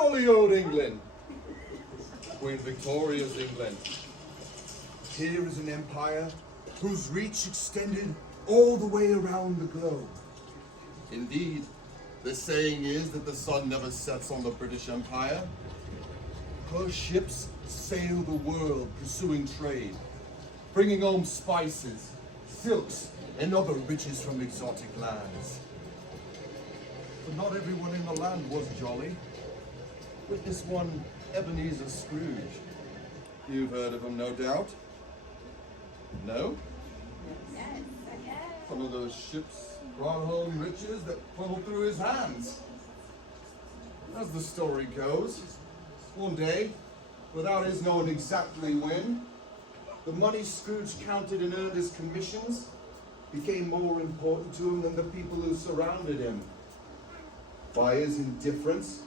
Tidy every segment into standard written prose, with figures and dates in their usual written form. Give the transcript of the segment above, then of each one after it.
Jolly old England. Queen Victoria's England. Here is an empire whose reach extended all the way around the globe. Indeed, the saying is that the sun never sets on the British Empire. Her ships sail the world pursuing trade, bringing home spices, silks, and other riches from exotic lands. But not everyone in the land was jolly. Witness one Ebenezer Scrooge. You've heard of him, no doubt? No? Yes, I have. Some of those ships brought home riches that funneled through his hands. As the story goes, one day, without his knowing exactly when, the money Scrooge counted and earned his commissions became more important to him than the people who surrounded him. By his indifference,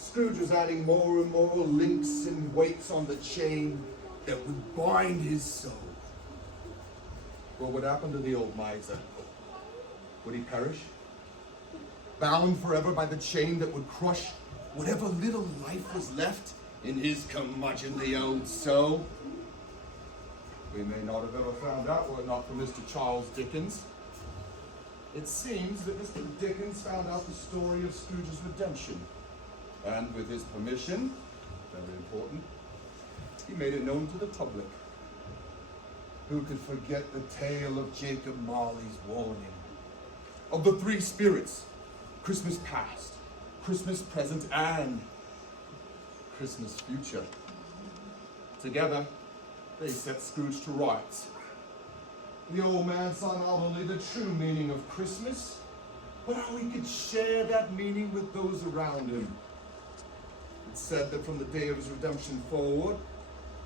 Scrooge was adding more and more links and weights on the chain that would bind his soul. What would happen to the old miser? Would he perish? Bound forever by the chain that would crush whatever little life was left in his curmudgeonly old soul? We may not have ever found out were it not for Mr. Charles Dickens. It seems that Mr. Dickens found out the story of Scrooge's redemption, and with his permission, very important, he made it known to the public. Who could forget the tale of Jacob Marley's warning? Of the three spirits, Christmas past, Christmas present, and Christmas future. Together, they set Scrooge to rights. The old man saw not only the true meaning of Christmas, but how he could share that meaning with those around him. It's said that from the day of his redemption forward,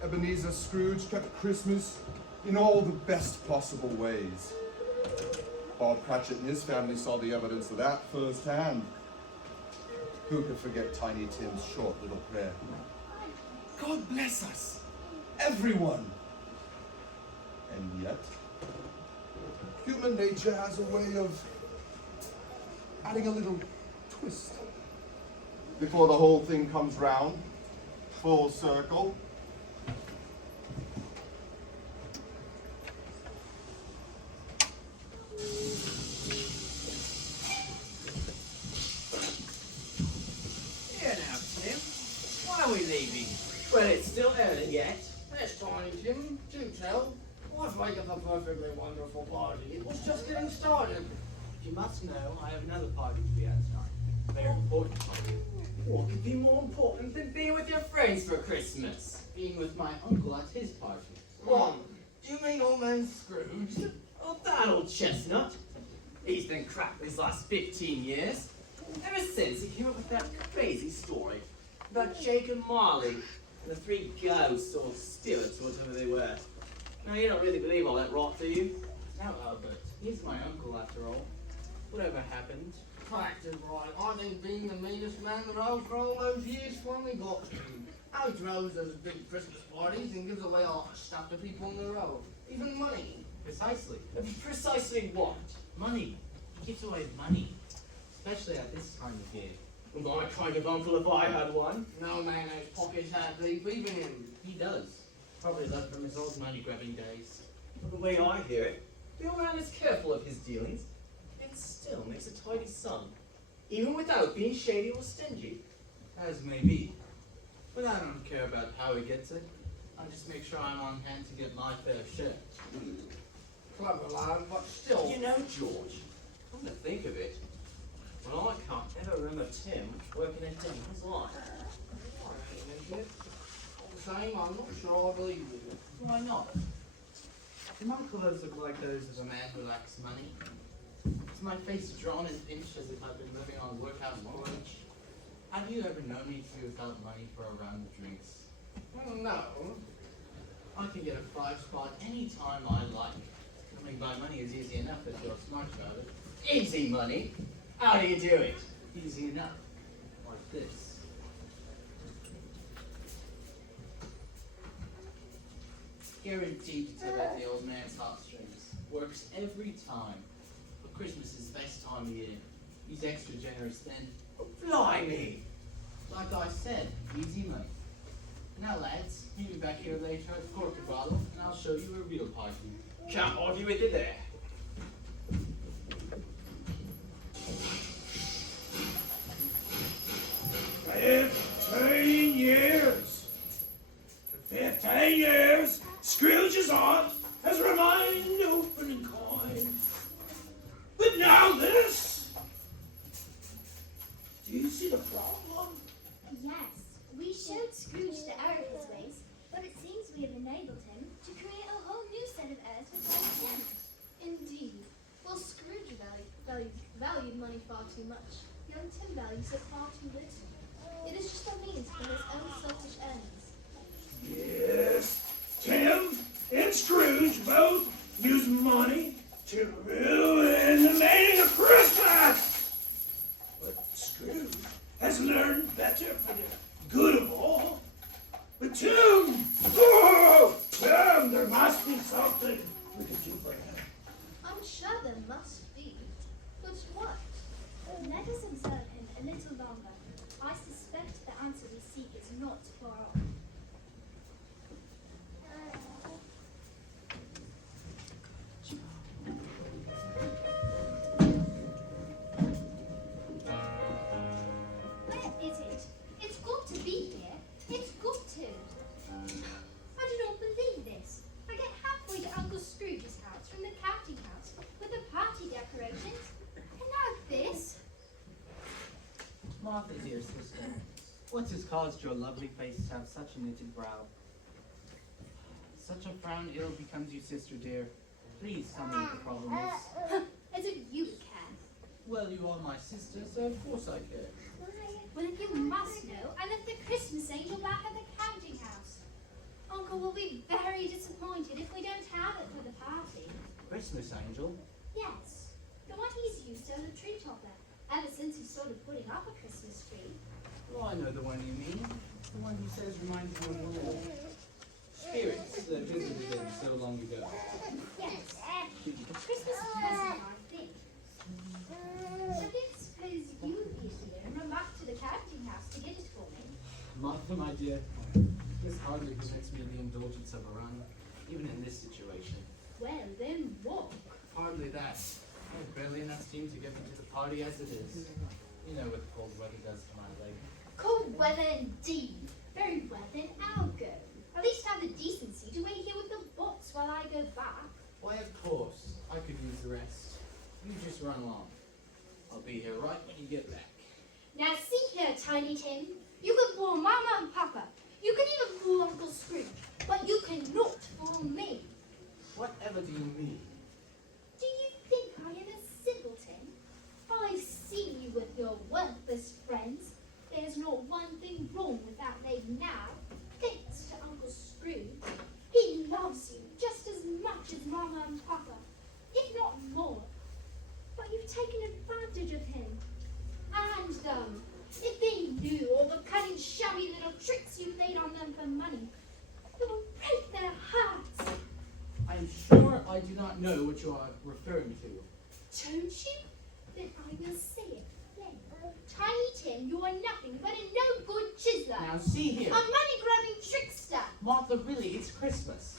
Ebenezer Scrooge kept Christmas in all the best possible ways. Bob Cratchit and his family saw the evidence of that firsthand. Who could forget Tiny Tim's short little prayer? God bless us, everyone. And yet, human nature has a way of adding a little twist before the whole thing comes round, full circle. Here now, Tim. Why are we leaving? Well, it's still early yet. That's Tiny Tim. Do tell. I've made up a perfectly wonderful party. It was just getting started. You must know I have another party to be at tonight. Very important party. What could be more important than being with your friends for Christmas? Being with my uncle at his party. What? Do you mean old man Scrooge? Oh, that old chestnut. He's been crap these last 15 years. Ever since he came up with that crazy story about Jacob Marley and the three ghosts or spirits or whatever they were. Now, you don't really believe all that rot, do you? No, Albert. He's my uncle, after all. Whatever happened. Fact is right. I think being the meanest man that I've for all those years finally got to. How he throws those big Christmas parties and gives away all the stuff to people on the road. Even money. Precisely. Precisely what? Money. He gives away money. Especially at this time of year. My kind of uncle if I had one. No man has pockets that deep, even him. He does. Probably left from his old money-grabbing days. But the way I hear it, the old man is careful of his dealings, and still makes a tidy sum, even without being shady or stingy. As may be. But I don't care about how he gets it. I just make sure I'm on hand to get my fair share. Clever lad, but still. You know, George, come to think of it, well, I can't ever remember Tim working a day in his life. Same, I'm not sure I believe you. Why not? Do my clothes look like those of a man who lacks money? Is my face drawn and pinched as if I've been living on workout wage? Have you ever known me to be without money for a round of drinks? Well, no. I can get a 5-spot any time I like. Coming by money is easy enough if you're smart about it. Easy money? How do you do it? Easy enough. Like this. Guaranteed to tug at the old man's heartstrings. Works every time. But Christmas is the best time of year. He's extra generous then. Oh, blimey! Like I said, easy money. Now lads, meet me back here later at the corker bottle, and I'll show you a real party. Can't argue with you there. For 15 years, Scrooge's heart has remained open and kind. But now this! Do you see the problem? Yes, we showed Scrooge the error of his ways, but it seems we have enabled him to create a whole new set of heirs without him. Indeed. Well, Scrooge valued money far too much. Young Tim values it far too little. It is just a means for his own selfish ends. Yes, Tim and Scrooge both use money to ruin the meaning of Christmas. But Scrooge has learned better for the good of all. But Tim, there must be something we can do for him. I'm sure there must be. But what? Let us observe him a little longer. I suspect the answer we seek is not far off. Where is it? It's got to be here. It's got to. I do not believe this. I get halfway to Uncle Scrooge's house from the counting house with the party decorations, and now this. Martha, dear sister, what has caused your lovely face to have such a knitted brow? Such a frown ill becomes you, sister dear. Please tell me what the problem is. As if you can. Well, you are my sister, so of course I care. Well, if you must know, I left the Christmas angel back at the counting house. Uncle will be very disappointed if we don't have it for the party. Christmas angel? Yes, the one he's used as a tree topper, ever since he started putting up a Christmas tree. Well, I know the one you mean. The one he says reminds him of the spirits that visited him so long ago. Yes, a Christmas present, I think. I didn't suppose you'd be here and run back to the counting house to get it for me. Martha, my dear, this hardly permits me the indulgence of a run, even in this situation. Well, then walk. Hardly that. I have barely enough steam to get me to the party as it is. You know what the cold weather does to my leg. Cold weather indeed. Very well, then I'll go. At least have the decency to wait here with the box while I go back. Why, of course. I could use the rest. You just run along. I'll be here right when you get back. Now see here, Tiny Tim. You can fool Mama and Papa. You can even fool Uncle Scrooge. But you cannot fool me. Whatever do you mean? Do you think I am a simpleton? I've seen you with your worthless friends. There's not one thing wrong with that name now. Thanks to Uncle Scrooge. He loves you just as much as Mama and Papa, if not more. But you've taken advantage of him. And them. If they knew all the cunning, shabby little tricks you played on them for money, it would break their hearts. I am sure I do not know what you are referring to. Don't you? Then I will say it plain. Tiny Tim, you are nothing but a no-good chiseler. Now see here. A money-grabbing trickster. Martha, really, it's Christmas.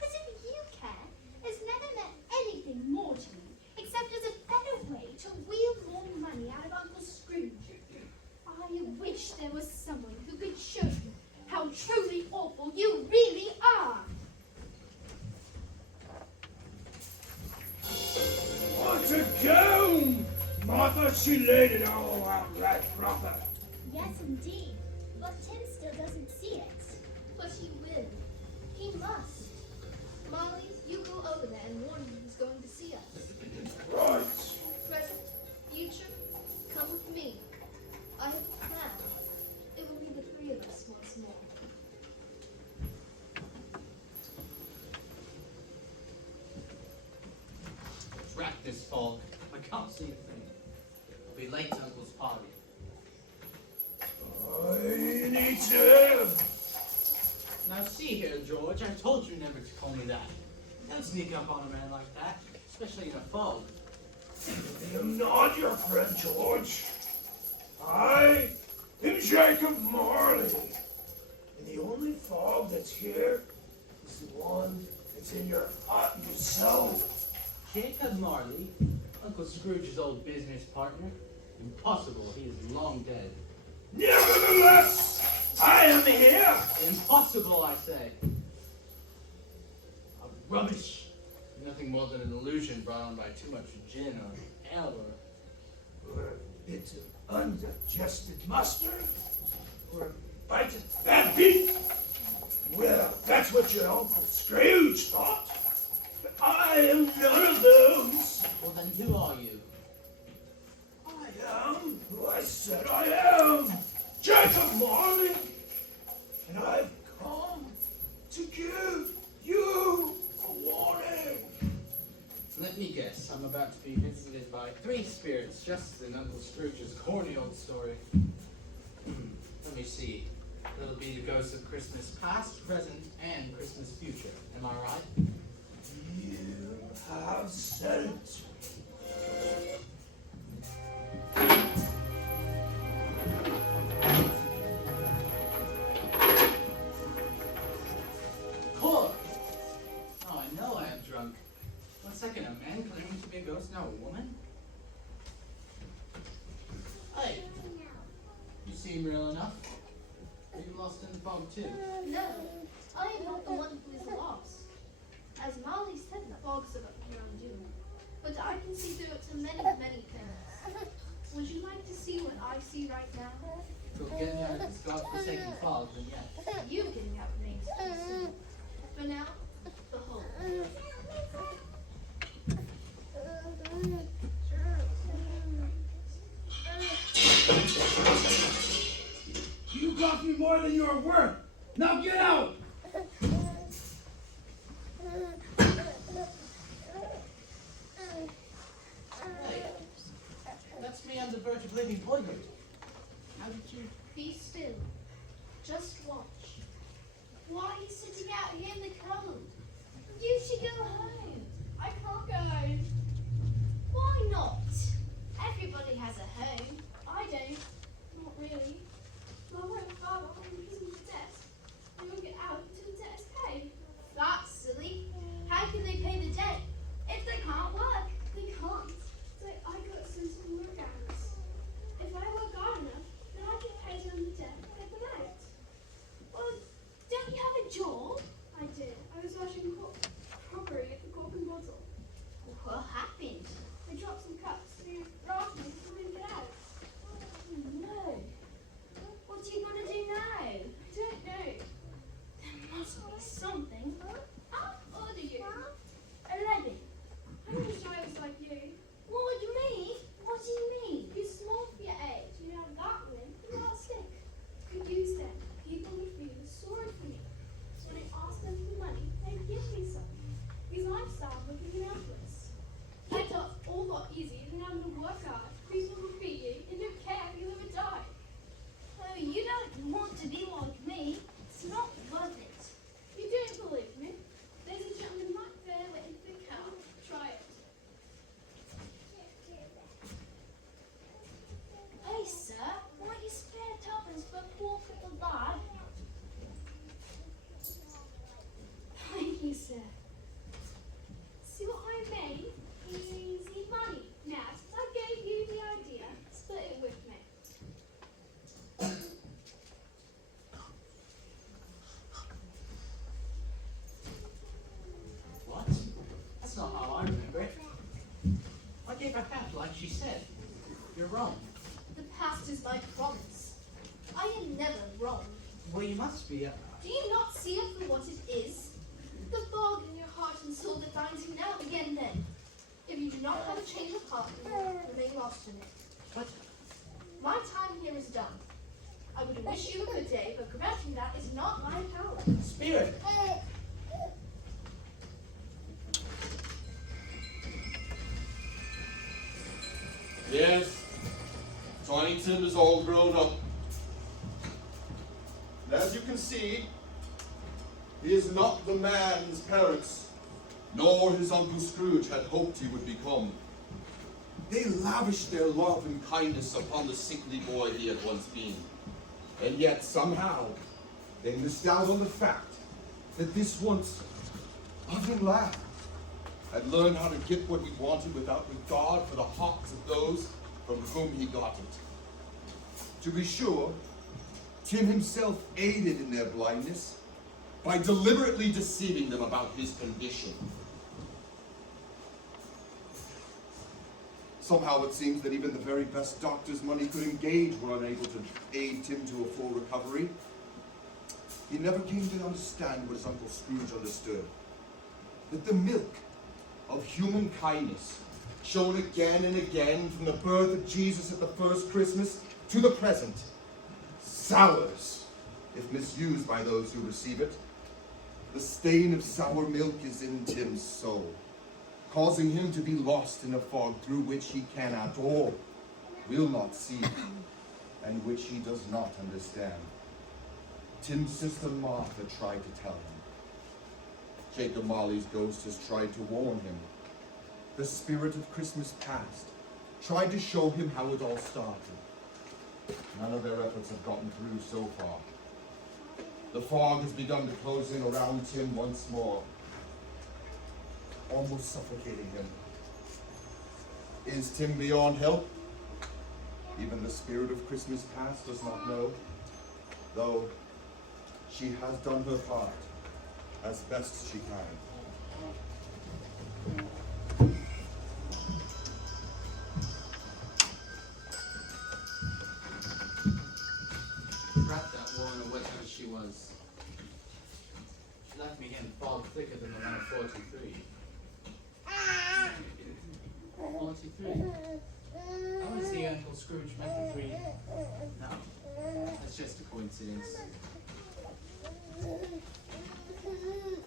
As if you care, has never meant anything more to me, except as a better way to wheel more money out of Uncle Scrooge. I wish there was someone who could show you how truly awful you really are. What a gown! Martha, she laid it all out right proper. Yes, indeed. But Tim still doesn't see it. But he will. He must. Molly, you go over there and warn him he's going to see us. Right. Present, future, come with me. I have a plan. It will be the three of us once more. Drat this fog. I can't see a thing. I'll be late to Uncle's party. I need to. Now see here, George, I told you never to call me that. Don't sneak up on a man like that, especially in a fog. I am not your friend, George. I and Jacob Marley. And the only fog that's here is the one that's in your heart and your soul. Jacob Marley, Uncle Scrooge's old business partner. Impossible, he is long dead. Nevertheless, I am here. Impossible, I say. Rubbish. Nothing more than an illusion brought on by too much gin or ale Or a bit of undigested mustard, or a bite of fat beef. Well, that's what your Uncle Scrooge thought. But I am none of those. Well, then who are you? I am who I said I am, Jacob Marley. And I've come to give you a warning. Let me guess, I'm about to be visited by 3 spirits, just as in Uncle Scrooge's corny old story. Let me see. It'll be the ghosts of Christmas past, present, and Christmas future. Am I right? You have said it. Poor! Oh, I know I am drunk. 1 second, a man claiming to be a ghost, now a woman? Hey, you seem real enough. Are you lost in the fog too? No, I am not the one who is lost. As Marley said, the fog's around you. But I can see through it to many, many things. Would you like to see what I see right now? If you'll get me out of this godforsaken fog, then yes. You getting out remains to be seen. For now, behold. You got me more than you're worth. Now get out. Hey, that's me on the verge of leaving Boyhood. How did you... Be still. Just watch. Why are you sitting out here in the cold? You should go home. I can't go home. Why not? Everybody has a home. I don't. Not really. Mother and Father are in prison for debt. They won't get out until the debt is paid. That's silly. How can they pay the debt if they can't work? They can't. So I got sent to the workhouse. If I work hard enough, then I can pay them the debt and get them out. Well, don't you have a job? I did. I was washing crockery at the Cork and Bottle. What happened? I dropped some cups. They asked me to come and get out. Oh, no. What are you going to do now? I don't know. There must be something. How old are you? 11. I wish I was like you. What, me? What do you mean? You're small for your age. You have that win and that stick. Could use them. People would feel sorry for me. So when I ask them for money, they give me some. Because I'm sad looking and helpless. I thought all got easy than having to work hard. People will feed you and don't care if you live or die. Oh, you don't want to be like me. It's not worth it. You don't believe me? There's a gentleman right there waiting for the cow. Try it. Hey, sir, why you spare tuppence for a poor little lad? Thank you, sir. See what I made? Easy money. Now, since I gave you the idea, split it with me. What? That's not how I remember it. I gave her half like she said. You're wrong. The past is my promise. I am never wrong. Well, you must be. Do you not see it for what it is? The fog in your heart and soul that binds you now and again then. If you do not have a change of heart, you will remain lost in it. What? My time here is done. I would wish you a good day, but preventing that is not my power. Spirit! Yes, Tiny Tim is all grown up. And as you can see, he is not the man his parents, nor his Uncle Scrooge had hoped he would become. They lavished their love and kindness upon the sickly boy he had once been. And yet, somehow, they missed out on the fact that this once loving lad had learned how to get what he wanted without regard for the hearts of those from whom he got it. To be sure, Tim himself aided in their blindness by deliberately deceiving them about his condition. Somehow it seems that even the very best doctors money could engage were unable to aid Tim to a full recovery. He never came to understand what his Uncle Scrooge understood. That the milk of human kindness, shown again and again from the birth of Jesus at the first Christmas to the present, sours if misused by those who receive it. The stain of sour milk is in Tim's soul, causing him to be lost in a fog through which he cannot or will not see, and which he does not understand. Tim's sister Martha tried to tell him. Jacob Marley's ghost has tried to warn him. The spirit of Christmas past tried to show him how it all started. None of their efforts have gotten through so far. The fog has begun to close in around Tim once more, almost suffocating him. Is Tim beyond help? Even the spirit of Christmas past does not know, though she has done her part as best she can. Wrap that woman or whatever she was. She left me in fog thicker than around 43. 43? I want to see Uncle Scrooge met the three. No, that's just a coincidence.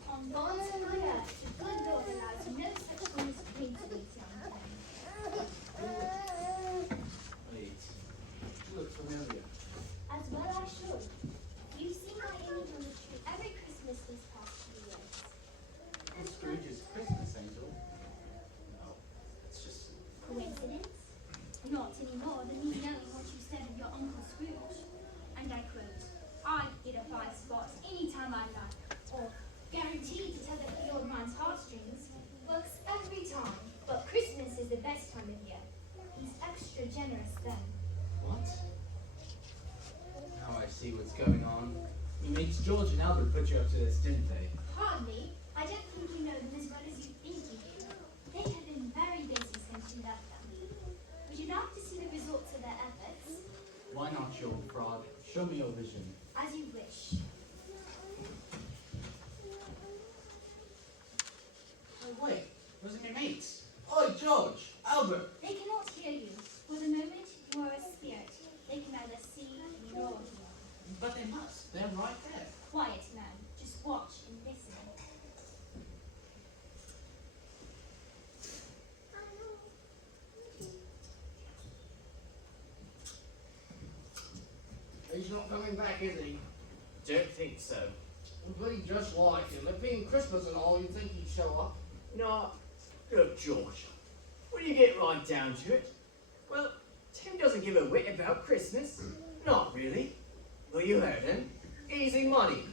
On God's good earth, the good Lord allows no such thing as coincidence, young Tim. Wait, you look familiar. As well I should. You've seen my image on the tree every Christmas these past 2 years. Uncle Scrooge's Christmas angel? No, it's just... Coincidence? Not any more than me knowing what you said of your Uncle Scrooge. And I quote, I get a 5 spots anytime I like, or guaranteed to tug at the old man's heartstrings. Works every time, but Christmas is the best time of year. He's extra generous then. What? Now I see what's going on. It means George and Albert put you up to this, didn't they? Hardly. I don't think you know them as well as you think you do. They have been very busy since you left them. Would you like to see the results of their efforts? Why not, you old frog? Show me your vision. As you wish. Oh, wait. Those are my mates. Oi, George! Albert! They cannot hear you. For the moment, you are a spirit. They can neither see nor hear. But they must. They're right there. Quiet, man. Just watch and listen. He's not coming back, is he? Don't think so. Well, bloody just like him. It being Christmas and all, you'd think he'd show up. No, look, George, when you get right down to it, well, Tim doesn't give a whit about Christmas. Not really. Well, you heard him. Easy money.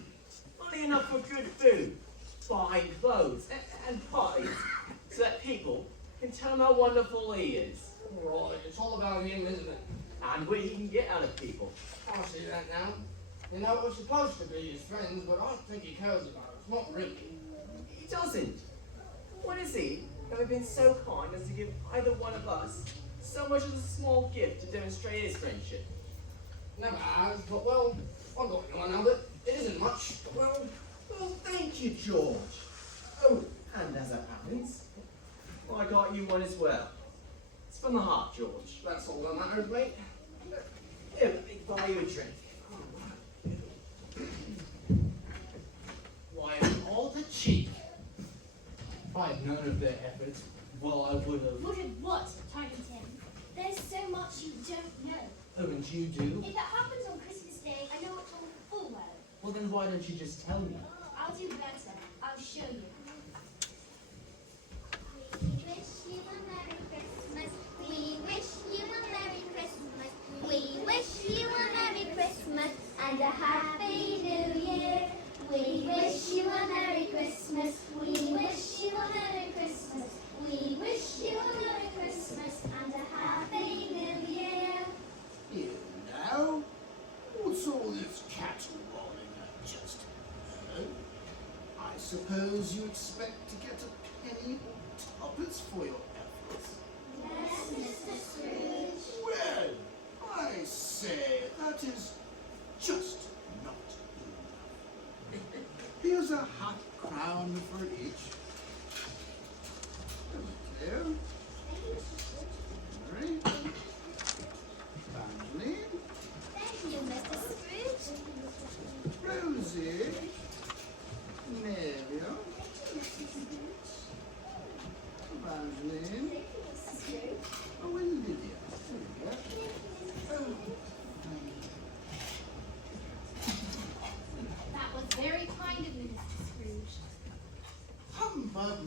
Money enough for good food, fine clothes, and parties, so that people can tell him how wonderful he is. Right, it's all about him, isn't it? And what he can get out of people. I see that now. You know, we're supposed to be his friends, but I don't think he cares about us. Not really. He doesn't. What is he, having been so kind as to give either one of us so much as a small gift to demonstrate his friendship? Never has, but well, I've got you on, Albert. It isn't much. Well, thank you, George. Oh, and as it happens, I got you one as well. It's from the heart, George. That's all that matters, mate. Here, let me buy you a drink. Why, all the cheek. If I had known of their efforts, well, I would have. Would have what, Tiny Tim? There's so much you don't know. Oh, and you do? If it happens on Christmas Day, I know it all full well. Well, then why don't you just tell me? I'll do better. I'll show you. We wish you a Merry Christmas. We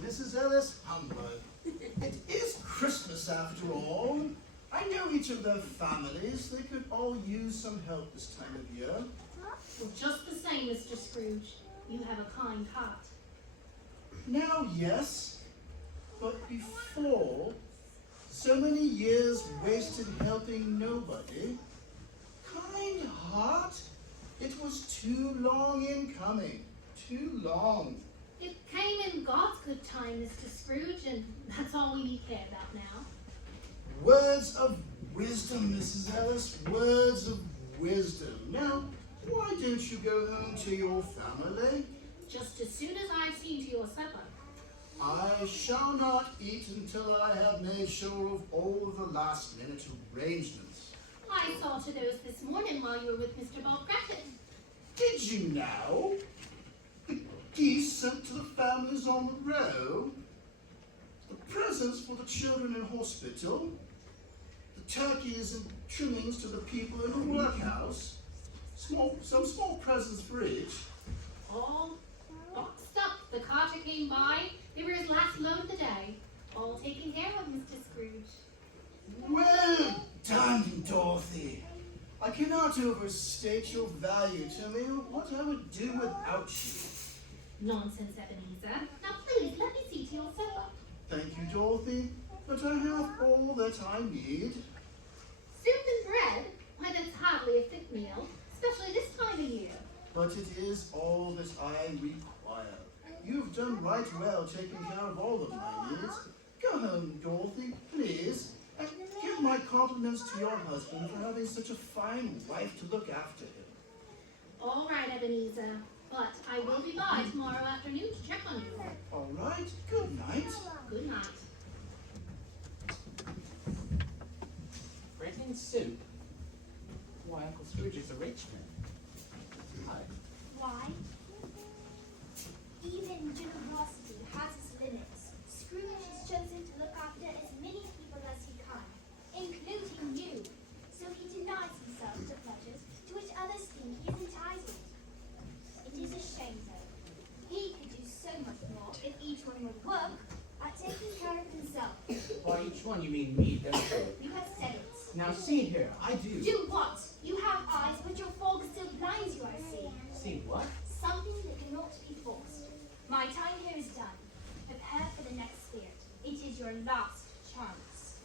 Mrs. Ellis, humbug. It is Christmas after all. I know each of their families. They could all use some help this time of year. Well, just the same, Mr. Scrooge, you have a kind heart. Now, yes, but before, so many years wasted helping nobody. Kind heart? It was too long in coming. Too long. It came in God's good time, Mr. Scrooge, and that's all we need care about now. Words of wisdom, Mrs. Ellis. Words of wisdom. Now, why don't you go home to your family? Just as soon as I've seen to your supper. I shall not eat until I have made sure of all the last-minute arrangements. I saw to those this morning while you were with Mr. Bob Cratchit. Did you now? The geese sent to the families on the row, the presents for the children in hospital, the turkeys and trimmings to the people in the workhouse, some small presents for each. All boxed up. The carter came by. They were his last load of the day. All taken care of, Mr. Scrooge. Well done, Dorothy. I cannot overstate your value to me or what I would do without you. Nonsense, Ebenezer. Now please, let me see to your supper. Thank you, Dorothy, but I have all that I need. Soup and bread? Why, that's hardly a fit meal, especially this time of year. But it is all that I require. You've done right well taking care of all of my needs. Go home, Dorothy, please, and give my compliments to your husband for having such a fine wife to look after him. All right, Ebenezer, but I will be by tomorrow afternoon to check on you. All right, good night. Good night. Bread and soup? Why, Uncle Scrooge is a rich man. Hi. Why? Even generosity has its limits. Scrooge has chosen to look after as many people as he can, including you. So he denies himself to pleasures to which others think he is entitled. It is a shame, though. He could do so much more if each one would work at taking care of himself. By each one, you mean me, don't you? You have said it. Now, see here, I do. Do what? You have eyes, but your fog still blinds you, I see. See what? Something that cannot be forced. My time here is done. Prepare for the next spirit. It is your last chance.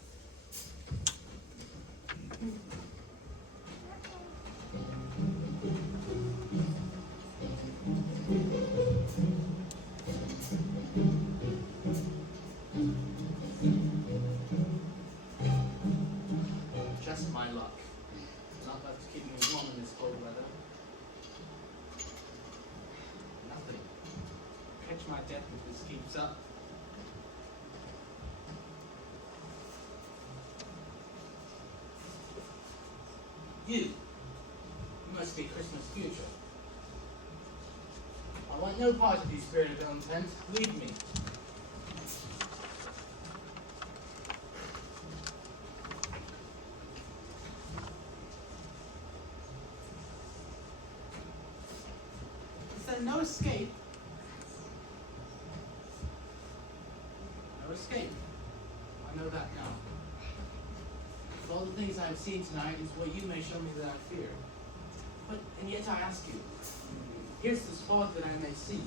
Just my luck. Not enough to keep me warm in this cold weather. Nothing. Catch my death if this keeps up. You must be Christmas future. I want no part of you, spirit of ill intent. Leave me. Is there no escape? No escape. I know that now. With all the things I have seen tonight is what you may show me that I fear. But, and yet I ask you, here's this fog that I may see.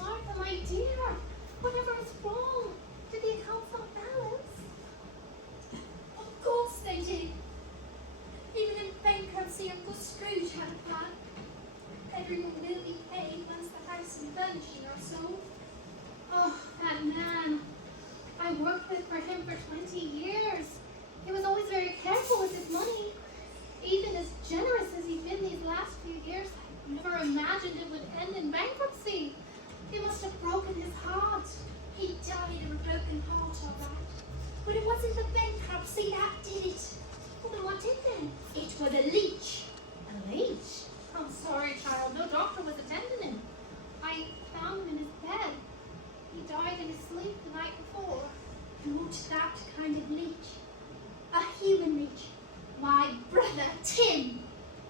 Martha, my dear, whatever is wrong? Did the accounts not balance? Of course they did. Even in bankruptcy, Uncle Scrooge had a plan. Everyone will be paid once the house and furnishing are sold. Oh, that man. I worked with for him for 20 years. He was always very careful with his money. Even as generous as he's been these last few years, I never imagined it would end in bankruptcy. It must have broken his heart. He died of a broken heart, all right. But it wasn't the bankruptcy that did it. Well, then what did then? It was a leech. A leech? I'm sorry, child. No doctor was attending him. I found him in his bed. He died in his sleep the night before. Not that kind of leech. A human leech. My brother, Tim.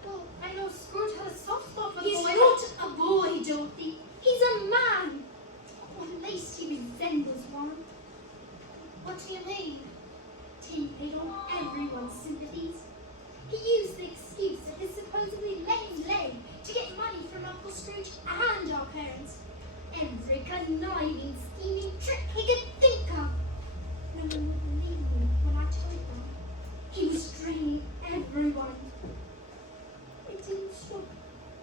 Well, I know Scrooge had a soft spot for the He's boy. not a boy, Dorothy. He's a man. Or at least he resembles one. What do you mean? Tim paid on everyone's sympathies. He used the excuse of his supposedly lame to get money from Uncle Scrooge and our parents. Every conniving, scheming trick he could think of. No one would believe me when I told them. He was draining everyone. It didn't stop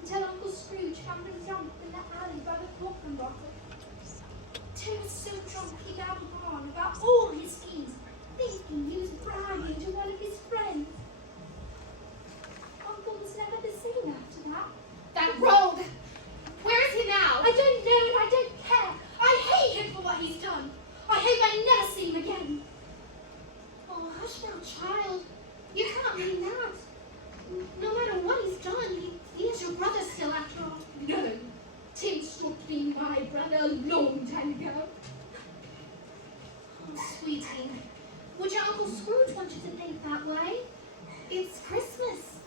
until Uncle Scrooge found him drunk in the alley by the coffin bottle. Tim was so drunk he babbled on about all his schemes, thinking he was bragging to one of his friends. Uncle was never the same after that. That rogue! Where is he now? I don't know and I don't care. I hate him for what he's done. I hope I never see him again. Oh, hush now, child. You can't mean that. No matter what he's done, he is your brother still, after all. No, Tim stopped being my brother a long time ago. Oh, sweetie. Would your Uncle Scrooge want you to think that way? It's Christmas.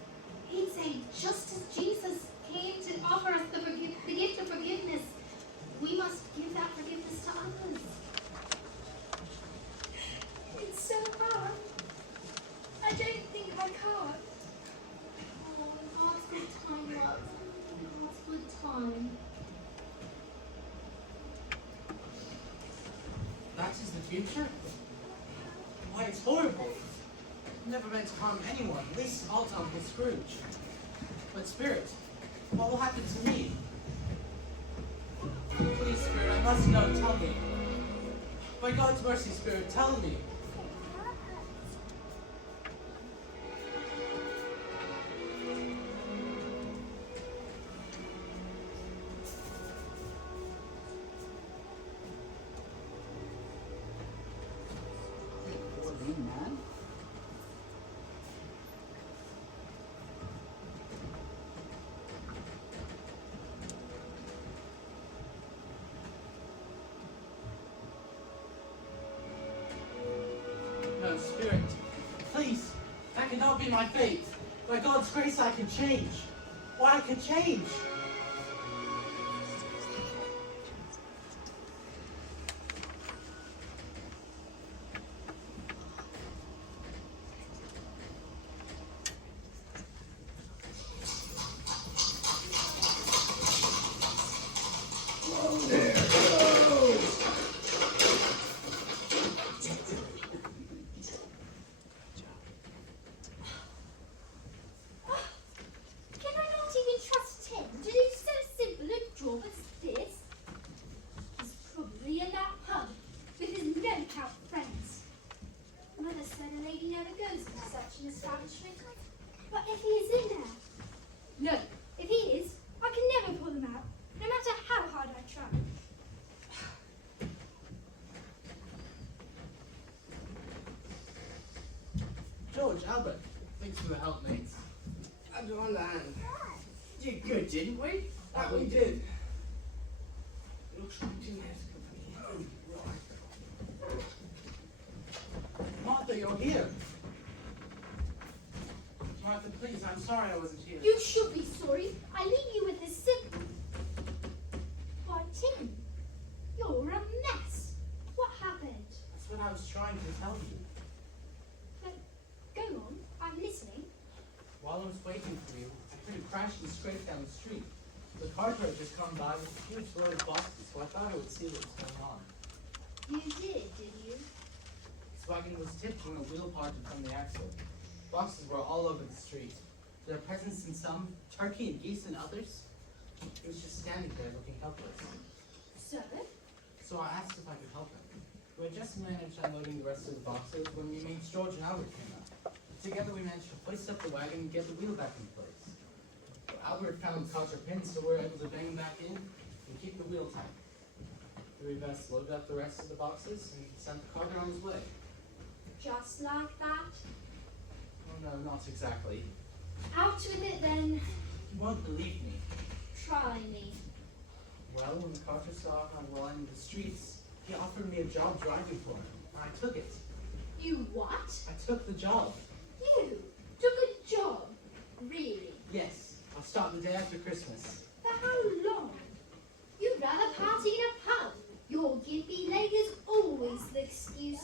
He'd say, just as Jesus came to offer us the gift of forgiveness, we must give that forgiveness to others. It's so hard. I don't think I can. Oh, God's good time, love. God's good time. That is the future? Why, it's horrible. Never meant to harm anyone, least of all to Uncle Scrooge. But Spirit, what will happen to me? Please, Spirit, I must know, tell me. By God's mercy, Spirit, tell me. Man. No, Spirit, please, that cannot be my fate. By God's grace, I can change. Why, I can change. Can I not even trust Tim to do so simple a job as this? He's probably in that pub with his no-count friends. Mother said a lady never goes to such an establishment. But if he is in there? No, if he is, I can never pull him out, no matter how hard I try. George, Albert, thanks for the help, mates. I don't land. Did good, didn't we? That we did. Looks like Tim has company. Martha, you're here. Martha, please, I'm sorry I wasn't here. You should be sorry. I leave you with this simple. Why, Tim, you're a mess. What happened? That's what I was trying to tell you. But go on, I'm listening. While I was waiting for you, I heard a crash and scrape down the street. The car driver just come by with a huge load of boxes, so I thought I would see what was going on. You did you? His wagon was tipped when a wheel parted from the axle. Boxes were all over the street. Their presents in some, turkey and geese in others. He was just standing there looking helpless. So? So I asked if I could help him. We had just managed unloading the rest of the boxes when we meet George and Albert came up. Together we managed to hoist up the wagon and get the wheel back in place. Albert found cotter pins, so we were able to bang them back in and keep the wheel tight. The three of us loaded up the rest of the boxes and sent the carter on his way. Just like that? Oh no, not exactly. Out with it then. You won't believe me. Try me. Well, when the carter saw how well I knew the streets, he offered me a job driving for him, and I took it. You what? I took the job. You took a job? Really? Yes, I'll start the day after Christmas. For how long? You'd rather party in a pub. Your gimpy leg is always the excuse.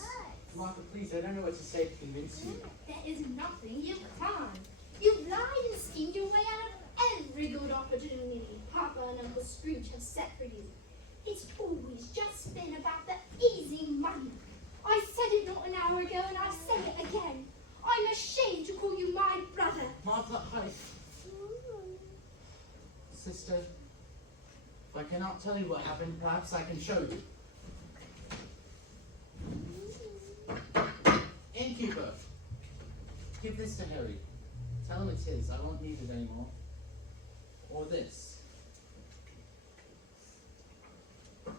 Martha, please, I don't know what to say to convince you. There is nothing you can't. You've lied and schemed your way out of every good opportunity Papa and Uncle Scrooge have set for you. It's always just been about the easy money. I said it not an hour ago and I say it again. I'm ashamed to call you my brother. Martha, Sister, if I cannot tell you what happened, perhaps I can show you. Innkeeper, give this to Harry. Tell him it's his. I won't need it anymore. Or this.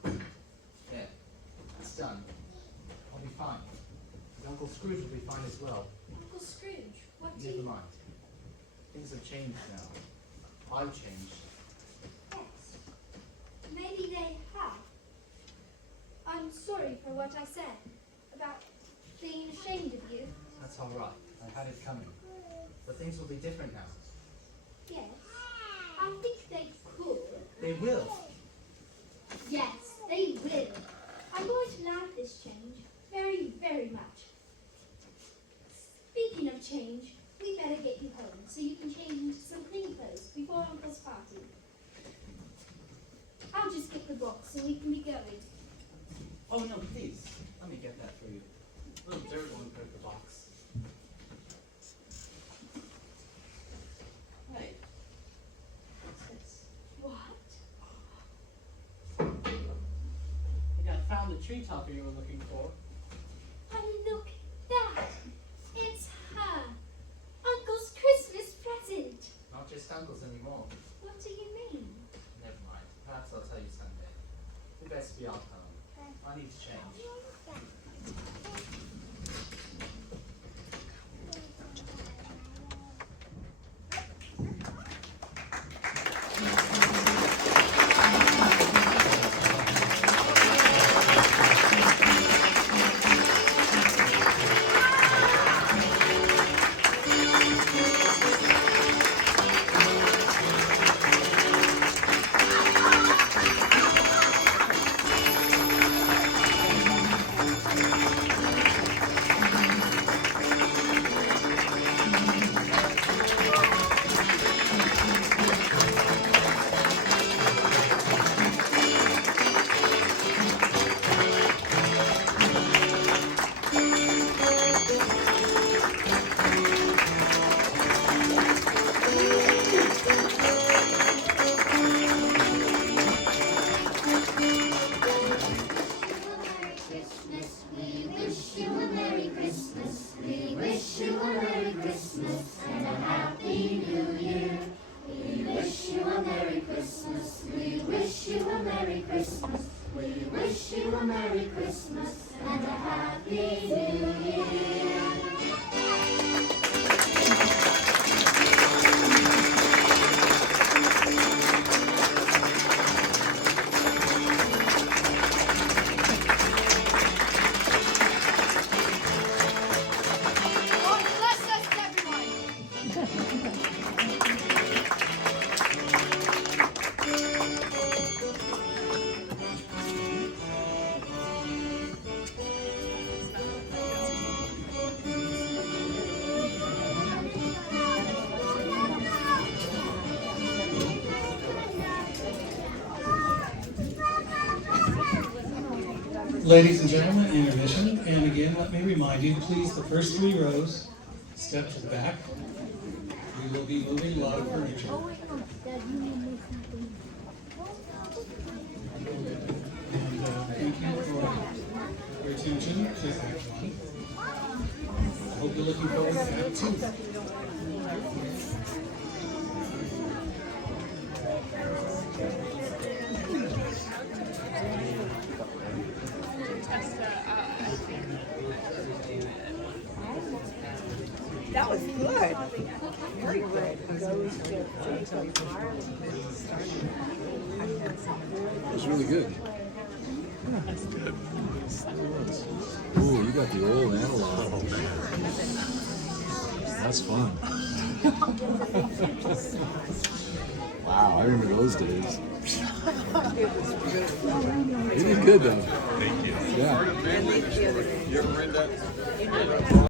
There. It's done. I'll be fine. And Uncle Scrooge will be fine as well. Uncle Scrooge, what do Never you... mind. Things have changed now. I've changed. Yes. Maybe they have. I'm sorry for what I said about being ashamed of you. That's all right. I had it coming. But things will be different now. Yes. I think they could. They will. Yes, they will. I'm going to like this change very, very much. Speaking of change, we better get you home so you can change into some clean clothes before Uncle's party. I'll just get the box and we can be going. Oh no, please. Let me get that for you. A little dirt won't hurt the box. Hey. What's this? What? I think I found the tree topper you were looking for. Oh, look, that! It's her! Uncle's Christmas present! Not just uncles anymore. What do you mean? Never mind. Perhaps I'll tell you someday. We best be off home. I need to change. God bless us, everyone. Ladies and gentlemen, intermission. And again, let me remind you, please, the first 3 rows, step to the back. We will be moving a lot of furniture. And thank you for your attention to Act 1. I hope you're looking forward to Act 2. That was good. Very good. That's really good. Ooh, you got the old analog. That's fun. Wow, I remember those days. You did good though. Thank you. Yeah. You ever read that?